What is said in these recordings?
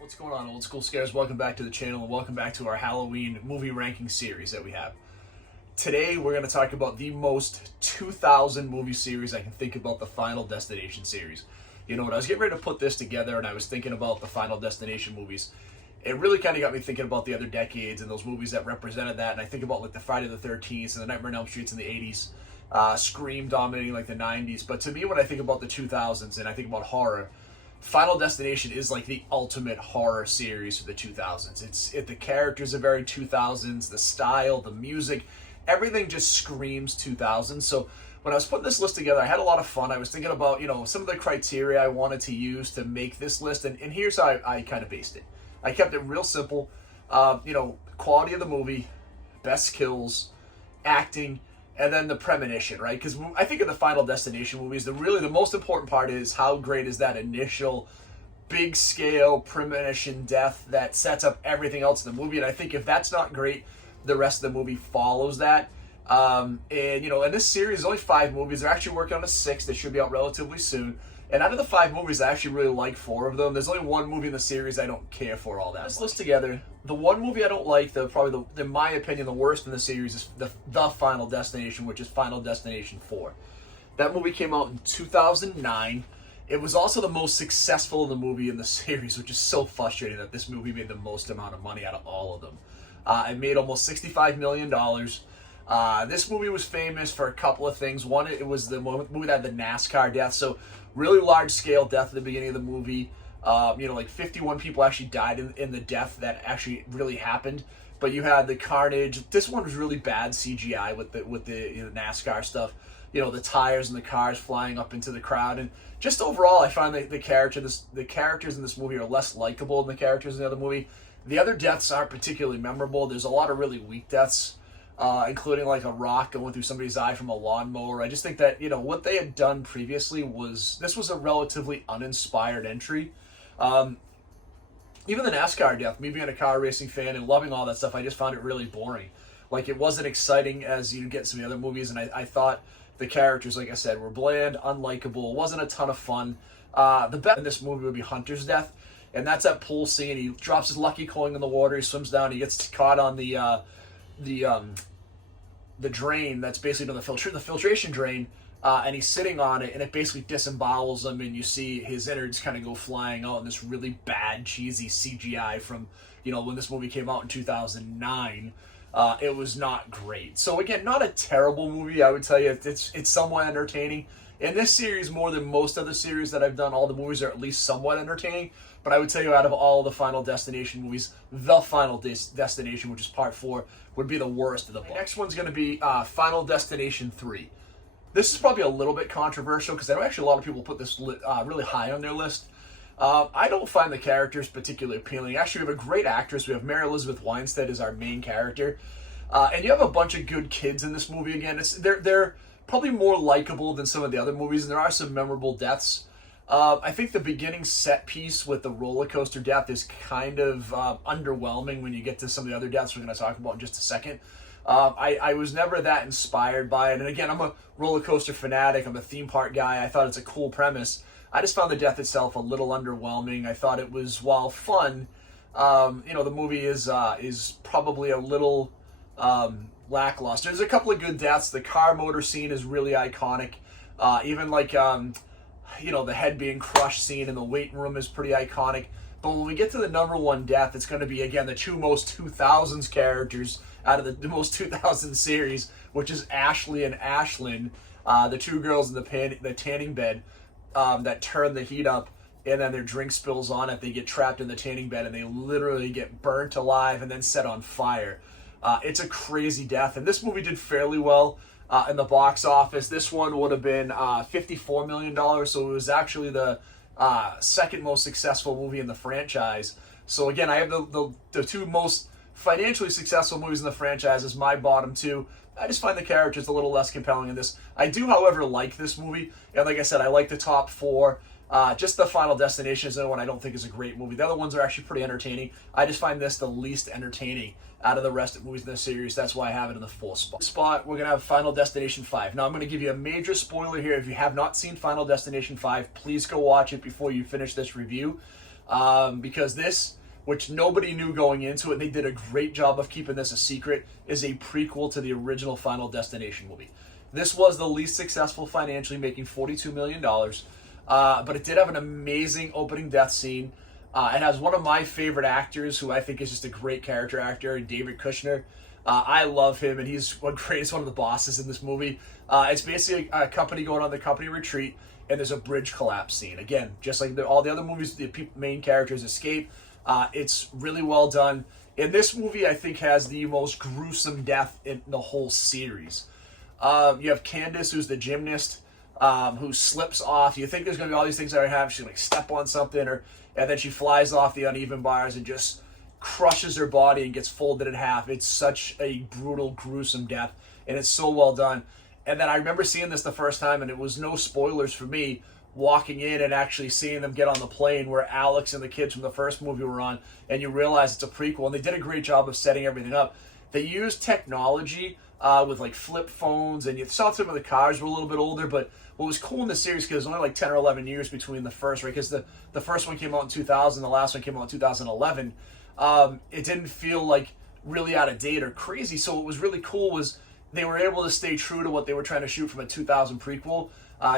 What's going on, old school scares? Welcome back to the channel and welcome back to our Halloween movie ranking series that we have. Today we're going to talk about the most 2000 movie series I can think about, the Final Destination series. You know, when I was getting ready to put this together and I was thinking about the Final Destination movies, it really kind of got me thinking about the other decades and those movies that represented that. And I think about like the Friday the 13th and the Nightmare on Elm Streets in the 80s, Scream dominating like the 90s. But to me, when I think about the 2000s and I think about horror, Final Destination is like the ultimate horror series for the 2000s. The characters are very 2000s, the style, the music, everything just screams 2000s. So when I was putting this list together, I had a lot of fun. I was thinking about, some of the criteria I wanted to use to make this list, and here's how I kind of based it. I kept it real simple. Quality of the movie, best kills, acting, and then the premonition, right? Because I think in the Final Destination movies, the most important part is how great is that initial big scale premonition death that sets up everything else in the movie. And I think if that's not great, the rest of the movie follows that. And this series is only 5 movies. They're actually working on a 6th that should be out relatively soon. And out of the 5 movies, I actually really like 4 of them. There's only 1 movie in the series I don't care for all that. Let's list together. The one movie I don't like, in my opinion, the worst in the series is the Final Destination, which is Final Destination 4. That movie came out in 2009. It was also the most successful movie in the series, which is so frustrating that this movie made the most amount of money out of all of them. It made almost $65 million. This movie was famous for a couple of things. One, it was the movie that had the NASCAR death, so really large scale death at the beginning of the movie. Like 51 people actually died in the death that actually really happened. But you had the carnage. This one was really bad CGI with the NASCAR stuff. The tires and the cars flying up into the crowd, and just overall, I find that the characters in this movie are less likable than the characters in the other movie. The other deaths aren't particularly memorable. There's a lot of really weak deaths, including like a rock going through somebody's eye from a lawnmower. I just think that, what they had done previously this was a relatively uninspired entry. Even the NASCAR death, me being a car racing fan and loving all that stuff, I just found it really boring. Like, it wasn't exciting as you get some of the other movies, and I thought the characters, like I said, were bland, unlikable. It wasn't a ton of fun. The best in this movie would be Hunter's death, and that's that pool scene. He drops his lucky coin in the water, he swims down, he gets caught on the drain that's basically the filtration drain, and he's sitting on it, and it basically disembowels him, and you see his innards kind of go flying out in this really bad, cheesy CGI from, when this movie came out in 2009. It was not great. So again, not a terrible movie, I would tell you. It's somewhat entertaining. In this series, more than most other series that I've done, all the movies are at least somewhat entertaining. But I would tell you, out of all the Final Destination movies, the Final Destination, which is part 4, would be the worst of the bunch. Next one's going to be Final Destination 3. This is probably a little bit controversial because I know actually a lot of people put this really high on their list. I don't find the characters particularly appealing. Actually, we have a great actress. We have Mary Elizabeth Winstead as our main character. And you have a bunch of good kids in this movie again. They're probably more likable than some of the other movies, and there are some memorable deaths. I think the beginning set piece with the roller coaster death is kind of underwhelming when you get to some of the other deaths we're going to talk about in just a second. I was never that inspired by it. And again, I'm a roller coaster fanatic. I'm a theme park guy. I thought it's a cool premise. I just found the death itself a little underwhelming. I thought it was, while fun, the movie is probably a little lackluster. There's a couple of good deaths. The car motor scene is really iconic. Even like, the head being crushed scene in the waiting room is pretty iconic. But when we get to the number 1 death, it's going to be, again, the 2 most 2000s characters out of the most 2000 series, which is Ashley and Ashlyn, the 2 girls in the tanning bed that turn the heat up, and then their drink spills on it. They get trapped in the tanning bed, and they literally get burnt alive and then set on fire. It's a crazy death, and this movie did fairly well in the box office. This one would have been $54 million, so it was actually the second most successful movie in the franchise. So again, I have the 2 most financially successful movies in the franchise as my bottom 2. I just find the characters a little less compelling in this. I do, however, like this movie, and like I said, I like the top 4. Just the Final Destination is the one I don't think is a great movie. The other ones are actually pretty entertaining. I just find this the least entertaining out of the rest of the movies in the series. That's why I have it in the 4th spot. We're going to have Final Destination 5. Now, I'm going to give you a major spoiler here. If you have not seen Final Destination 5, please go watch it before you finish this review. because this, which nobody knew going into it, they did a great job of keeping this a secret, is a prequel to the original Final Destination movie. This was the least successful financially, making $42 million, but it did have an amazing opening death scene. It has one of my favorite actors, who I think is just a great character actor, David Kushner. I love him, and he's one of the bosses in this movie. It's basically a company going on the company retreat, and there's a bridge collapse scene. Again, just like all the other movies, the main characters escape. It's really well done. And this movie, I think, has the most gruesome death in the whole series. You have Candace, who's the gymnast, who slips off. You think there's going to be all these things that are happening. She's going to step on something, and then she flies off the uneven bars and just crushes her body and gets folded in half. It's such a brutal, gruesome death, and it's so well done. And then I remember seeing this the first time, and it was no spoilers for me, walking in and actually seeing them get on the plane where Alex and the kids from the first movie were on, and you realize it's a prequel. And they did a great job of setting everything up. They used technology with like flip phones, and you saw some of the cars were a little bit older, but what was cool in the series, because there's only like 10 or 11 years between the first, right? Because the first one came out in 2000, the last one came out in 2011. It didn't feel like really out of date or crazy. So what was really cool was they were able to stay true to what they were trying to shoot from a 2000 prequel,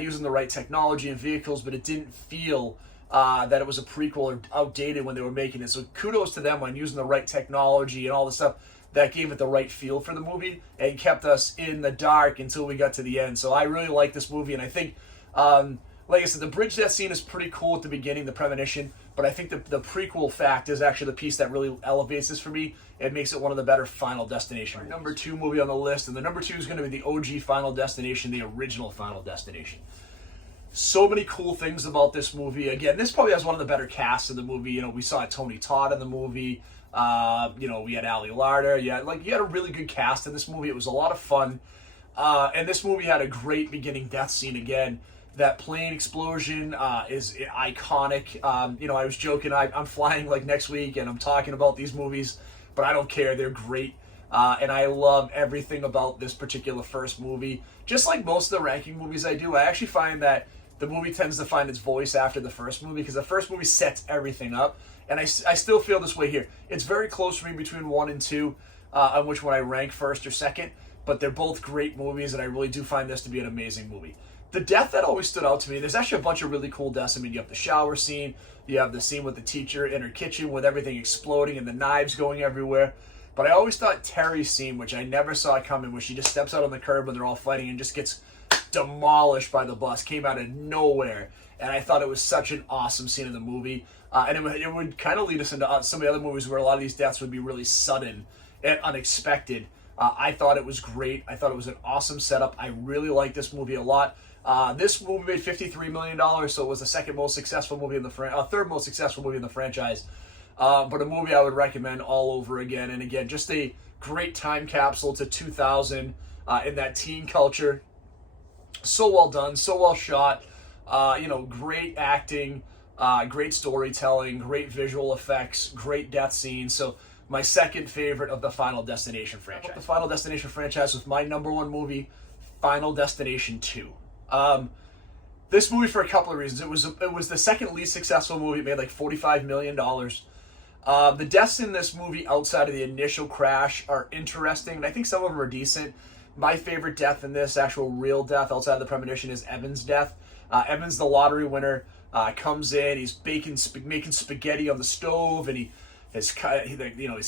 using the right technology and vehicles, but it didn't feel that it was a prequel or outdated when they were making it. So kudos to them on using the right technology and all the stuff that gave it the right feel for the movie and kept us in the dark until we got to the end. So I really like this movie, and I think, like I said, the bridge death scene is pretty cool at the beginning, the premonition, but I think the prequel fact is actually the piece that really elevates this for me. It makes it one of the better Final Destination movies. Number 2 movie on the list, and the number 2 is going to be the OG Final Destination, the original Final Destination. So many cool things about this movie. Again, this probably has one of the better casts in the movie. You know, we saw Tony Todd in the movie. We had Ali Larter. You had a really good cast in this movie. It was a lot of fun. And this movie had a great beginning death scene again. That plane explosion is iconic. I was joking. I'm flying like next week, and I'm talking about these movies, but I don't care. They're great. And I love everything about this particular first movie. Just like most of the ranking movies I do, I actually find that the movie tends to find its voice after the first movie, because the first movie sets everything up. And I still feel this way here. It's very close for me between 1 and 2 on which one I rank first or second, but they're both great movies, and I really do find this to be an amazing movie. The death that always stood out to me, there's actually a bunch of really cool deaths. I mean, you have the shower scene, you have the scene with the teacher in her kitchen with everything exploding and the knives going everywhere. But I always thought Terry's scene, which I never saw coming, where she just steps out on the curb when they're all fighting and just gets demolished by the bus, came out of nowhere. And I thought it was such an awesome scene in the movie. And it would kind of lead us into some of the other movies where a lot of these deaths would be really sudden and unexpected. I thought it was great. I thought it was an awesome setup. I really like this movie a lot. This movie made $53 million, so it was the third most successful movie in the franchise. But a movie I would recommend all over again. And again, just a great time capsule to 2000 in that teen culture. So well done, so well shot. Great acting, great storytelling, great visual effects, great death scenes. So my second favorite of the Final Destination franchise. The Final Destination franchise with my number 1 movie, Final Destination 2. This movie, for a couple of reasons. It was the second least successful movie. It made like $45 million. The deaths in this movie outside of the initial crash are interesting, and I think some of them are decent. My favorite death in this, actual real death outside of the premonition, is Evan's death. Evan's the lottery winner, comes in, he's making spaghetti on the stove, and his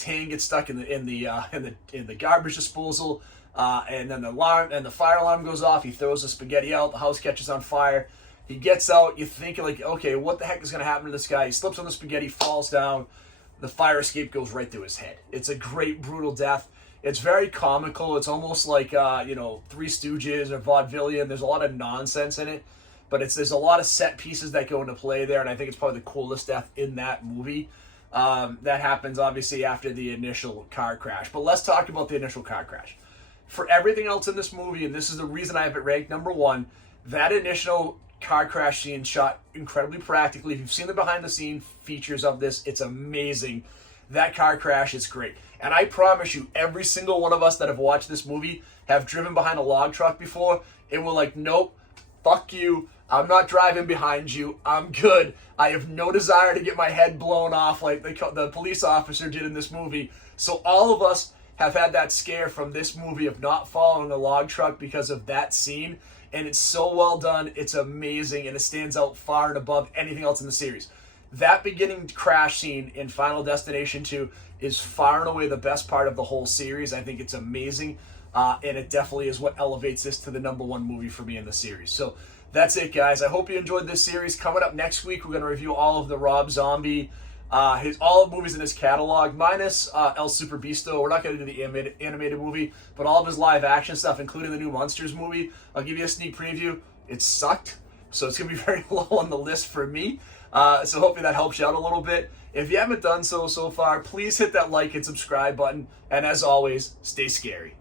hand gets stuck in the garbage disposal. And then the fire alarm goes off. He throws the spaghetti out. The house catches on fire. He gets out. You think, like, okay, what the heck is going to happen to this guy? He slips on the spaghetti, falls down. The fire escape goes right through his head. It's a great, brutal death. It's very comical. It's almost like, Three Stooges or Vaudevillian. There's a lot of nonsense in it, but there's a lot of set pieces that go into play there, and I think it's probably the coolest death in that movie. That happens, obviously, after the initial car crash. But let's talk about the initial car crash. For everything else in this movie, and this is the reason I have it ranked number 1, that initial car crash scene shot incredibly practically. If you've seen the behind-the-scene features of this, it's amazing. That car crash is great. And I promise you, every single one of us that have watched this movie have driven behind a log truck before, and we're like, nope, fuck you. I'm not driving behind you. I'm good. I have no desire to get my head blown off like the police officer did in this movie. So all of us have had that scare from this movie of not following a log truck because of that scene. And it's so well done. It's amazing. And it stands out far and above anything else in the series. That beginning crash scene in Final Destination 2 is far and away the best part of the whole series. I think it's amazing. And it definitely is what elevates this to the #1 movie for me in the series. So that's it, guys. I hope you enjoyed this series. Coming up next week, we're going to review all of the Rob Zombie, all of the movies in his catalog, minus El Super Beasto. We're not going to do the animated movie, but all of his live action stuff, including the new Monsters movie. I'll give you a sneak preview. It sucked, so it's going to be very low on the list for me. So hopefully that helps you out a little bit. If you haven't done so far, please hit that like and subscribe button. And as always, stay scary.